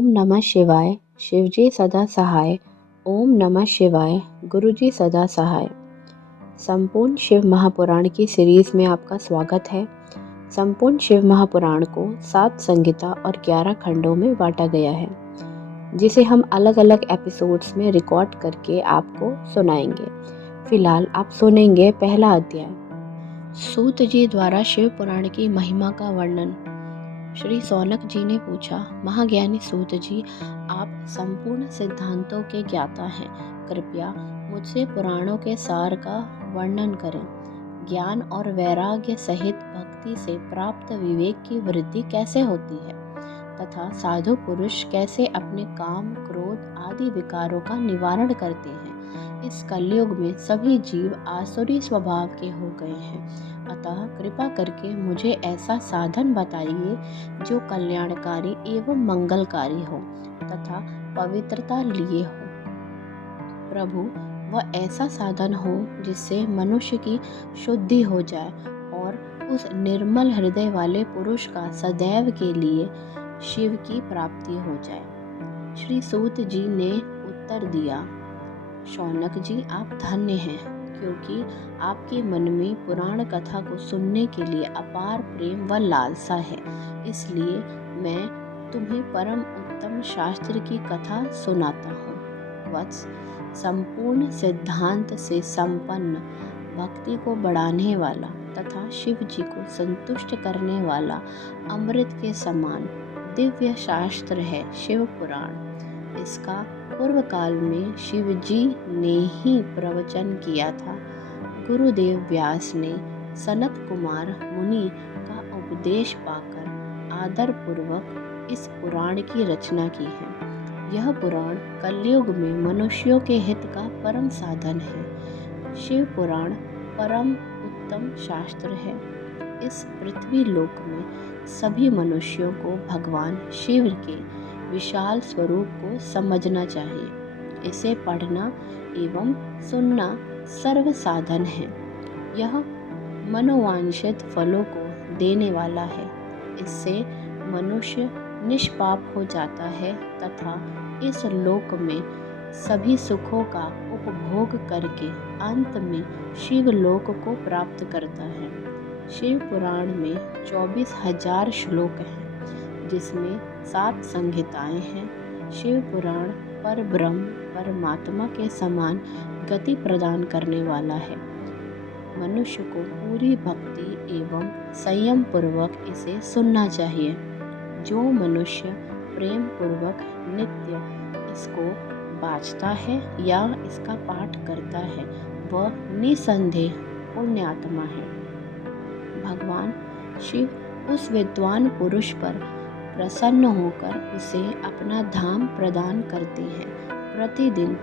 ओम नमः शिवाय। शिवजी सदा सहाय। ओम नमः शिवाय। गुरुजी सदा सहाय। संपूर्ण शिव महापुराण की सीरीज में आपका स्वागत है। संपूर्ण शिव महापुराण को 7 संहिता और 11 खंडों में बांटा गया है, जिसे हम अलग अलग एपिसोड्स में रिकॉर्ड करके आपको सुनाएंगे। फिलहाल आप सुनेंगे पहला अध्याय। सूत जी द्वारा शिव पुराण की महिमा का वर्णन। श्री सौनक जी ने पूछा, महाज्ञानी सूत जी, आप संपूर्ण सिद्धांतों के ज्ञाता हैं, कृपया मुझसे पुराणों के सार का वर्णन करें। ज्ञान और वैराग्य सहित भक्ति से प्राप्त विवेक की वृद्धि कैसे होती है तथा साधु पुरुष कैसे अपने काम, क्रोध आदि विकारों का निवारण करते हैं। इस कलयुग में सभी जीव आसुरी स्वभाव के हो गए हैं, अतः कृपा करके मुझे ऐसा साधन बताइए जो कल्याणकारी एवं मंगलकारी हो तथा पवित्रता लिए हो। प्रभु, वह ऐसा साधन हो जिससे मनुष्य की शुद्धि हो जाए और उस निर्मल हृदय वाले पुरुष का सदैव के लिए शिव की प्राप्ति हो जाए। श्री सूत जी ने उत्तर दिया, शौनक जी, आप धन्य हैं, क्योंकि आपके मन में पुराण कथा को सुनने के लिए अपार प्रेम व लालसा है। इसलिए मैं तुम्हें परम उत्तम शास्त्र की कथा सुनाता हूँ। वत्स, संपूर्ण सिद्धांत से संपन्न, भक्ति को बढ़ाने वाला तथा शिव जी को संतुष्ट करने वाला अमृत के समान दिव्य शास्त्र है शिव पुराण। इसका पूर्व काल में शिव जी ने ही प्रवचन किया था। गुरुदेव व्यास ने सनत कुमार मुनि का उपदेश पाकर आदर पूर्वक इस पुराण की रचना की है। यह पुराण कलयुग में मनुष्यों के हित का परम साधन है। शिव पुराण परम उत्तम शास्त्र है। इस पृथ्वी लोक में सभी मनुष्यों को भगवान शिव के विशाल स्वरूप को समझना चाहिए। इसे पढ़ना एवं सुनना सर्व साधन है। यह मनोवांछित फलों को देने वाला है। इससे मनुष्य निष्पाप हो जाता है तथा इस लोक में सभी सुखों का उपभोग करके अंत में शिव लोक को प्राप्त करता है। शिव पुराण में 24,000 श्लोक हैं, जिसमें 7 संहिताएं हैं। शिव पुराण पर ब्रह्म परमात्मा के समान गति प्रदान करने वाला है। मनुष्य को पूरी भक्ति एवं संयम पूर्वक इसे सुनना चाहिए। जो मनुष्य प्रेम पूर्वक नित्य इसको बाजता है या इसका पाठ करता है, वह निसंदेह पुण्यात्मा है। भगवान शिव उस विद्वान पुरुष पर प्रसन्न होकर उसे अपना धाम प्रदान करते हैं। प्रतिदिन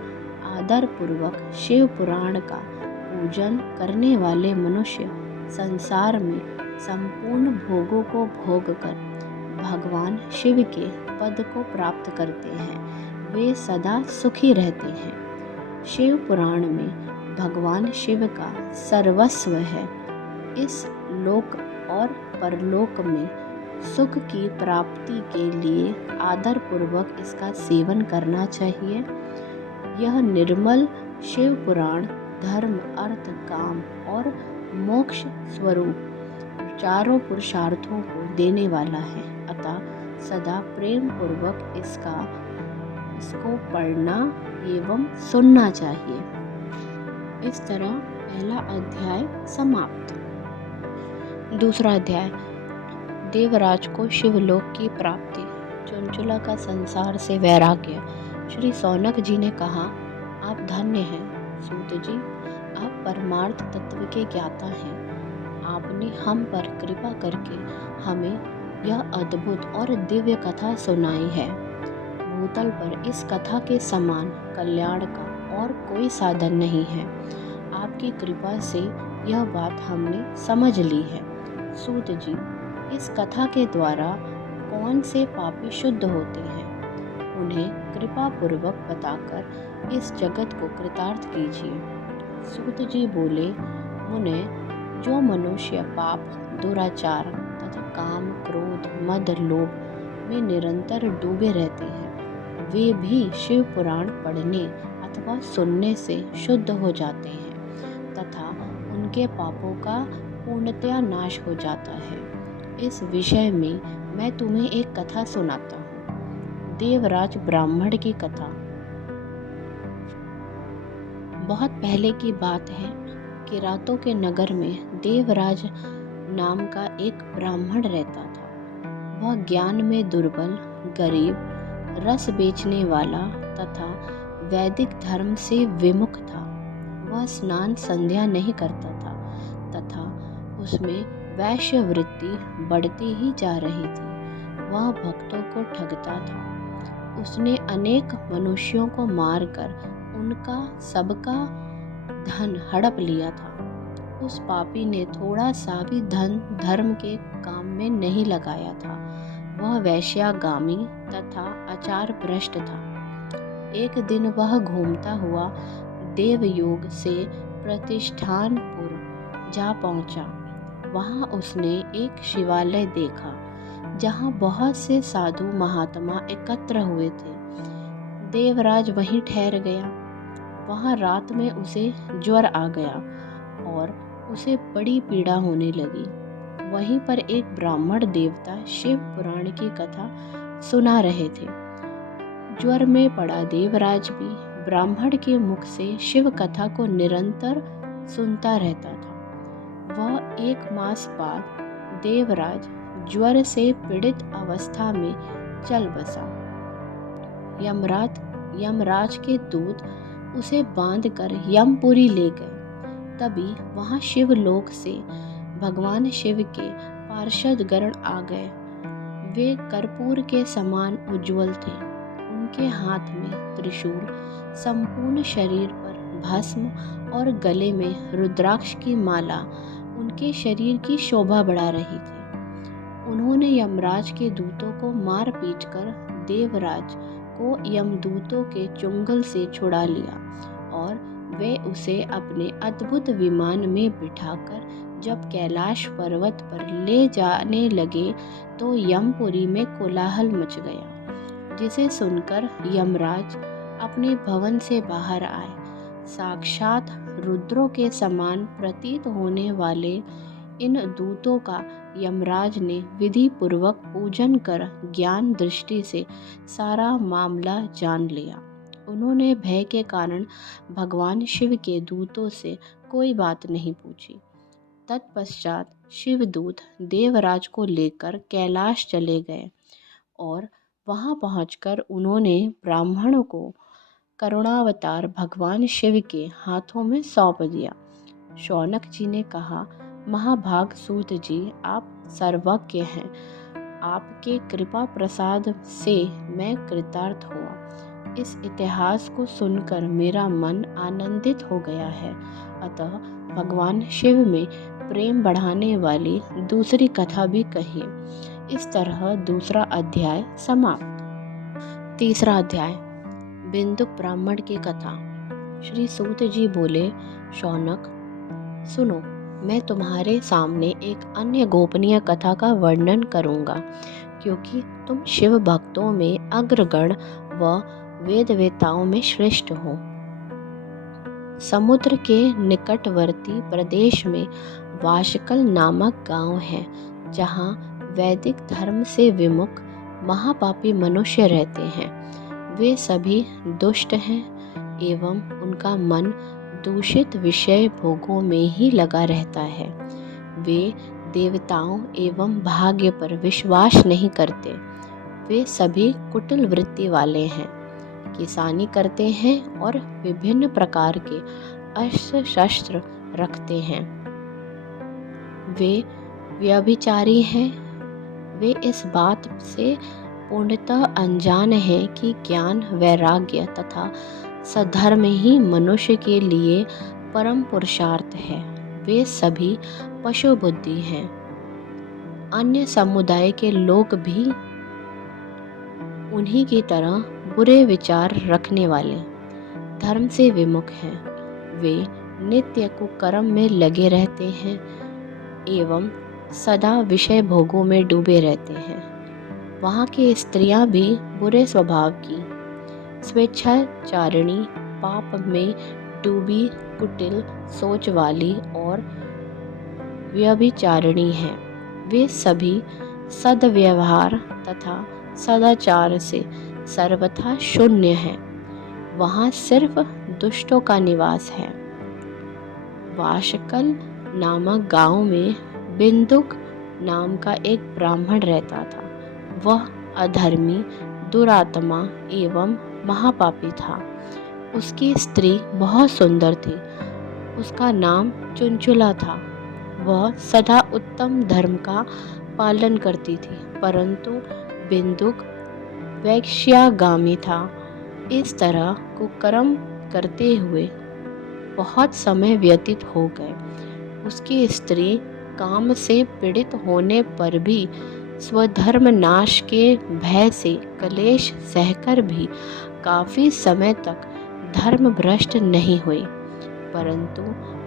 आदर पूर्वक शिव पुराण का पूजन करने वाले मनुष्य संसार में संपूर्ण भोगों को भोग कर भगवान शिव के पद को प्राप्त करते हैं। वे सदा सुखी रहते हैं। शिव पुराण में भगवान शिव का सर्वस्व है। इस लोक और परलोक में सुख की प्राप्ति के लिए आदर पूर्वक इसका सेवन करना चाहिए। यह निर्मल शिव पुराण धर्म, अर्थ, काम और मोक्ष स्वरूप चारों पुरुषार्थों को देने वाला है, अतः सदा प्रेम पूर्वक इसको पढ़ना एवं सुनना चाहिए। इस तरह पहला अध्याय समाप्त। दूसरा अध्याय, देवराज को शिवलोक की प्राप्ति। चुनचुला का संसार से वैराग्य। श्री सौनक जी ने कहा, आप धन्य हैं सूत जी, आप परमार्थ तत्व के ज्ञाता हैं। आपने हम पर कृपा करके हमें यह अद्भुत और दिव्य कथा सुनाई है। भूतल पर इस कथा के समान कल्याण का और कोई साधन नहीं है। आपकी कृपा से यह बात हमने समझ ली है। सूत जी, इस कथा के द्वारा कौन से पापी शुद्ध होते हैं, उन्हें कृपा पूर्वक बताकर इस जगत को कृतार्थ कीजिए। सूत जी बोले, मुने, जो मनुष्य पाप, दुराचार तथा काम, क्रोध, मद, लोभ, में निरंतर डूबे रहते हैं, वे भी शिव पुराण पढ़ने अथवा सुनने से शुद्ध हो जाते हैं तथा उनके पापों का पूर्णतया नाश हो जाता है। इस विषय में मैं तुम्हें एक कथा सुनाता हूँ। देवराज ब्राह्मण की कथा। बहुत पहले की बात है कि रातों के नगर में देवराज नाम का एक ब्राह्मण रहता था। वह ज्ञान में दुर्बल, गरीब, रस बेचने वाला तथा वैदिक धर्म से विमुख था। वह स्नान संध्या नहीं करता था तथा उसमें वैश्य वृत्ति बढ़ती ही जा रही थी। वह भक्तों को ठगता था। उसने अनेक मनुष्यों को मारकर उनका सबका धन हड़प लिया था। उस पापी ने थोड़ा सा भी धन धर्म के काम में नहीं लगाया था। वह वैश्यागामी तथा आचार भ्रष्ट था। एक दिन वह घूमता हुआ देवयोग से प्रतिष्ठानपुर जा पहुंचा। वहां उसने एक शिवालय देखा जहां बहुत से साधु महात्मा एकत्र हुए थे। देवराज वहीं ठहर गया। वहां रात में उसे ज्वर आ गया और उसे बड़ी पीड़ा होने लगी। वहीं पर एक ब्राह्मण देवता शिव पुराण की कथा सुना रहे थे। ज्वर में पड़ा देवराज भी ब्राह्मण के मुख से शिव कथा को निरंतर सुनता रहता था। वह 1 मास बाद देवराज ज्वर से पीड़ित अवस्था में चल बसा। यमराज के दूत उसे बांधकर यमपुरी ले गए। तभी वहां शिवलोक से भगवान शिव के पार्षद गण आ गए। वे कर्पूर के समान उज्जवल थे। उनके हाथ में त्रिशूल, संपूर्ण शरीर पर भस्म और गले में रुद्राक्ष की माला उनके शरीर की शोभा बढ़ा रही थी। उन्होंने यमराज के दूतों को मार पीट कर देवराज को यमदूतों के चुंगल से छुड़ा लिया और वे उसे अपने अद्भुत विमान में बिठाकर जब कैलाश पर्वत पर ले जाने लगे तो यमपुरी में कोलाहल मच गया, जिसे सुनकर यमराज अपने भवन से बाहर आए। साक्षात रुद्रों के समान प्रतीत होने वाले इन दूतों का यमराज ने विधि पूर्वक पूजन कर ज्ञान दृष्टि से सारा मामला जान लिया। उन्होंने भय के कारण भगवान शिव के दूतों से कोई बात नहीं पूछी। तत्पश्चात शिवदूत देवराज को लेकर कैलाश चले गए और वहां पहुंचकर उन्होंने ब्राह्मणों को करुणावतार भगवान शिव के हाथों में सौंप दिया। शौनक जी ने कहा, महाभाग सूत जी, आप सर्वज्ञ हैं। आपके कृपा प्रसाद से मैं कृतार्थ हुआ। इस इतिहास को सुनकर मेरा मन आनंदित हो गया है। अतः भगवान शिव में प्रेम बढ़ाने वाली दूसरी कथा भी कहिए। इस तरह दूसरा अध्याय समाप्त। तीसरा अध्याय, बिंदुक ब्राह्मण की कथा। श्री सूत जी बोले, शौनक सुनो, मैं तुम्हारे सामने एक अन्य गोपनीय कथा का वर्णन करूंगा, क्योंकि तुम शिव भक्तों में अग्रगण व वेदवेताओं में श्रेष्ठ हो। समुद्र के निकटवर्ती प्रदेश में वाशकल नामक गांव है, जहां वैदिक धर्म से विमुख महापापी मनुष्य रहते हैं। वे सभी दुष्ट हैं एवं उनका मन दूषित विषय भोगों में ही लगा रहता है। वे देवताओं एवं भाग्य पर विश्वास नहीं करते। वे सभी कुटिल वृत्ति वाले हैं, किसानी करते हैं और विभिन्न प्रकार के अस्त्र शस्त्र रखते हैं। वे व्यभिचारी हैं। वे इस बात से पूर्णतः अनजान है कि ज्ञान, वैराग्य तथा सधर्म ही मनुष्य के लिए परम पुरुषार्थ है। वे सभी पशु बुद्धि हैं। अन्य समुदाय के लोग भी उन्हीं की तरह बुरे विचार रखने वाले धर्म से विमुख हैं। वे नित्य कुकर्म में लगे रहते हैं एवं सदा विषय भोगों में डूबे रहते हैं। वहाँ की स्त्रियां भी बुरे स्वभाव की, स्वेच्छाचारिणी, पाप में डूबी, कुटिल सोच वाली और व्यभिचारिणी हैं। वे सभी सद्व्यवहार तथा सदाचार से सर्वथा शून्य हैं। वहाँ सिर्फ दुष्टों का निवास है। वाशकल नामक गांव में बिंदुक नाम का एक ब्राह्मण रहता था। वह अधर्मी, दुरात्मा एवं महापापी था। उसकी स्त्री बहुत सुंदर थी। उसका नाम चुंचुला था। वह सदा उत्तम धर्म का पालन करती थी, परंतु बिंदुक वैश्यागामी था। इस तरह कुकर्म करते हुए बहुत समय व्यतीत हो गए। उसकी स्त्री काम से पीड़ित होने पर भी स्वधर्म नाश के भय से कलेश सहकर भी काफी समय तक धर्म भ्रष्ट नहीं हुई, परंतु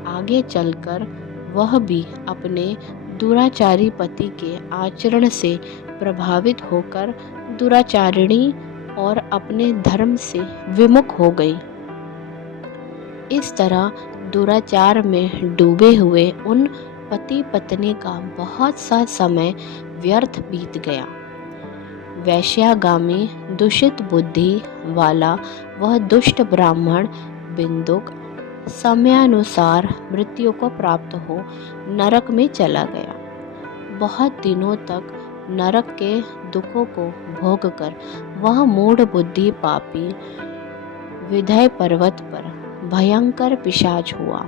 आगे चलकर वह भी अपने दुराचारी पति के आचरण से प्रभावित होकर दुराचारिणी और अपने धर्म से विमुख हो गई। इस तरह दुराचार में डूबे हुए उन पति पत्नी का बहुत सा समय व्यर्थ बीत गया। वैश्यागामी दूषित बुद्धि वाला वह दुष्ट ब्राह्मण बिंदुक समयानुसार मृत्यु को प्राप्त हो नरक में चला गया। बहुत दिनों तक नरक के दुखों को भोगकर वह मूढ़ बुद्धि पापी विधय पर्वत पर भयंकर पिशाच हुआ।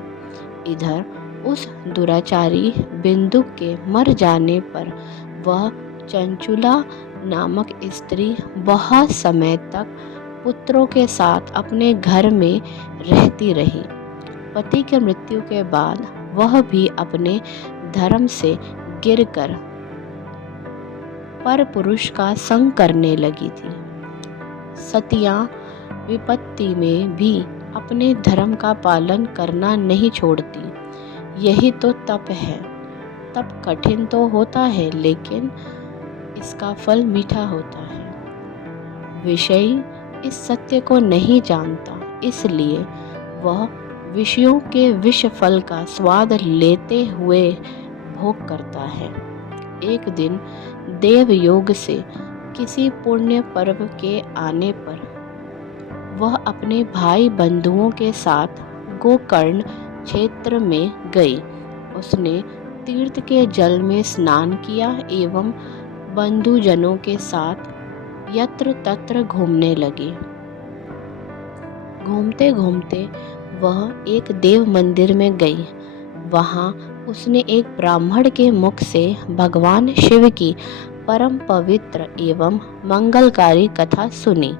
इधर उस दुराचारी बिंदुक के मर जाने पर वह चंचुला नामक स्त्री बहुत समय तक पुत्रों के साथ अपने घर में रहती रही। पति के मृत्यु के बाद वह भी अपने धर्म से गिरकर परपुरुष का संग करने लगी थी। सतियां विपत्ति में भी अपने धर्म का पालन करना नहीं छोड़ती। यही तो तप है। तप कठिन तो होता है, लेकिन इसका फल मीठा होता है। विषयी इस सत्य को नहीं जानता, इसलिए वह विषयों के विष फल का स्वाद लेते हुए भोग करता है। एक दिन देवयोग से किसी पुण्य पर्व के आने पर वह अपने भाई बंधुओं के साथ गोकर्ण क्षेत्र में गई। उसने तीर्थ के जल में स्नान किया एवं बंधुजनों के साथ यत्र तत्र घूमने लगी। घूमते घूमते वह एक देव मंदिर में गई। वहां उसने एक ब्राह्मण के मुख से भगवान शिव की परम पवित्र एवं मंगलकारी कथा सुनी।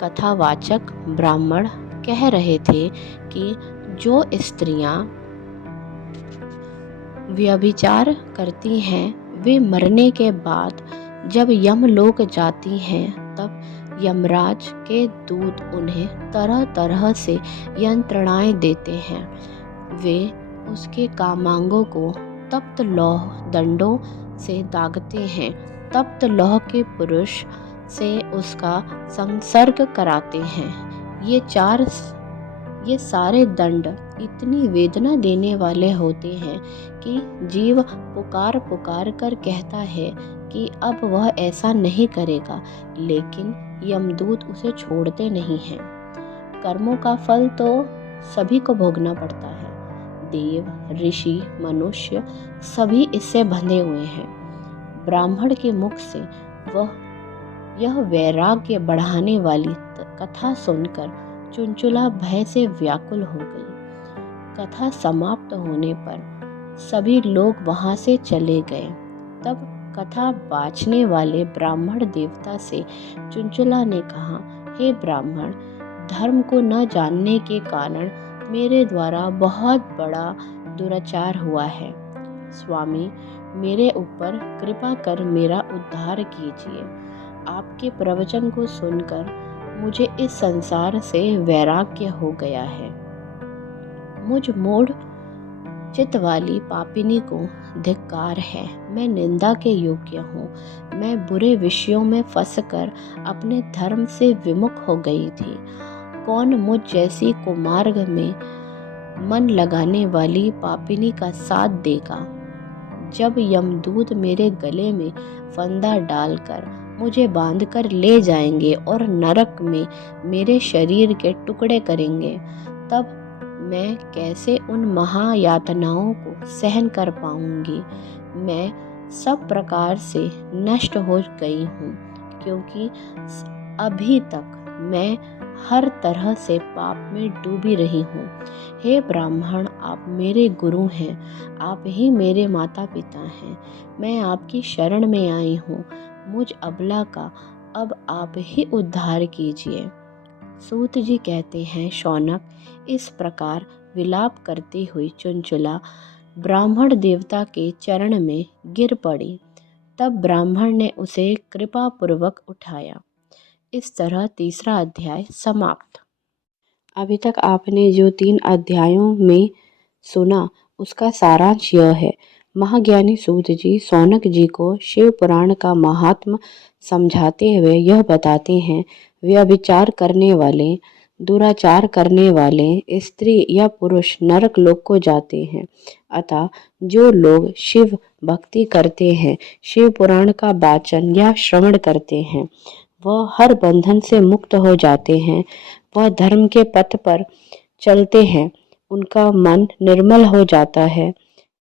कथावाचक ब्राह्मण कह रहे थे कि जो स्त्रियां व्यभिचार करती हैं वे मरने के बाद जब यमलोक जाती हैं तब यमराज के दूत उन्हें तरह तरह से यंत्रणाएं देते हैं। वे उसके कामांगों को तप्त लौह दंडों से दागते हैं। तप्त लौह के पुरुष से उसका संसर्ग कराते हैं। ये सारे दंड इतनी वेदना देने वाले होते हैं कि जीव पुकार पुकार कर कहता है कि अब वह ऐसा नहीं करेगा, लेकिन यमदूत उसे छोड़ते नहीं हैं। कर्मों का फल तो सभी को भोगना पड़ता है। देव, ऋषि, मनुष्य सभी इससे बंधे हुए हैं। ब्राह्मण के मुख से वह यह वैराग्य बढ़ाने वाली कथा सुनकर चुंचुला भय से व्याकुल हो गई। कथा समाप्त होने पर सभी लोग वहां से चले गए। तब कथा बाँचने वाले ब्राह्मण देवता से चुंचुला ने कहा, हे ब्राह्मण, धर्म को न जानने के कारण मेरे द्वारा बहुत बड़ा दुराचार हुआ है। स्वामी, मेरे ऊपर कृपा कर मेरा उद्धार कीजिए। आपके प्रवचन को सुनकर मुझे इस संसार से वैराग्य हो गया है। मुझ मूढ़ चित्त वाली पापिनी को धिक्कार है, मैं निंदा के योग्य हूँ। मैं बुरे विषयों में फंसकर अपने धर्म से विमुख हो गई थी। कौन मुझ जैसी कुमार्ग में मन लगाने वाली पापिनी का साथ देगा? जब यमदूत मेरे गले में फंदा डालकर मुझे बांधकर ले जाएंगे और नरक में मेरे शरीर के टुकड़े करेंगे, तब मैं कैसे उन महायातनाओं को सहन कर पाऊंगी। मैं सब प्रकार से नष्ट हो गई हूँ, क्योंकि अभी तक मैं हर तरह से पाप में डूबी रही हूँ। हे ब्राह्मण, आप मेरे गुरु हैं, आप ही मेरे माता पिता हैं। मैं आपकी शरण में आई हूँ। मुझ अबला का अब आप ही उद्धार कीजिए। सूत जी कहते हैं, शौनक इस प्रकार विलाप करती हुई चुनचुला ब्राह्मण देवता के चरण में गिर पड़ी। तब ब्राह्मण ने उसे कृपा पूर्वक उठाया। इस तरह तीसरा अध्याय समाप्त। अभी तक आपने जो 3 अध्यायों में सुना उसका सारांश यह है। महाज्ञानी सूत जी शौनक जी को शिव पुराण का महात्म समझाते हुए यह बताते हैं, व्यभिचार करने वाले, दुराचार करने वाले स्त्री या पुरुष नरक लोक को जाते हैं। अतः जो लोग शिव भक्ति करते हैं, शिव पुराण का वाचन या श्रवण करते हैं, वह हर बंधन से मुक्त हो जाते हैं। वह धर्म के पथ पर चलते हैं, उनका मन निर्मल हो जाता है।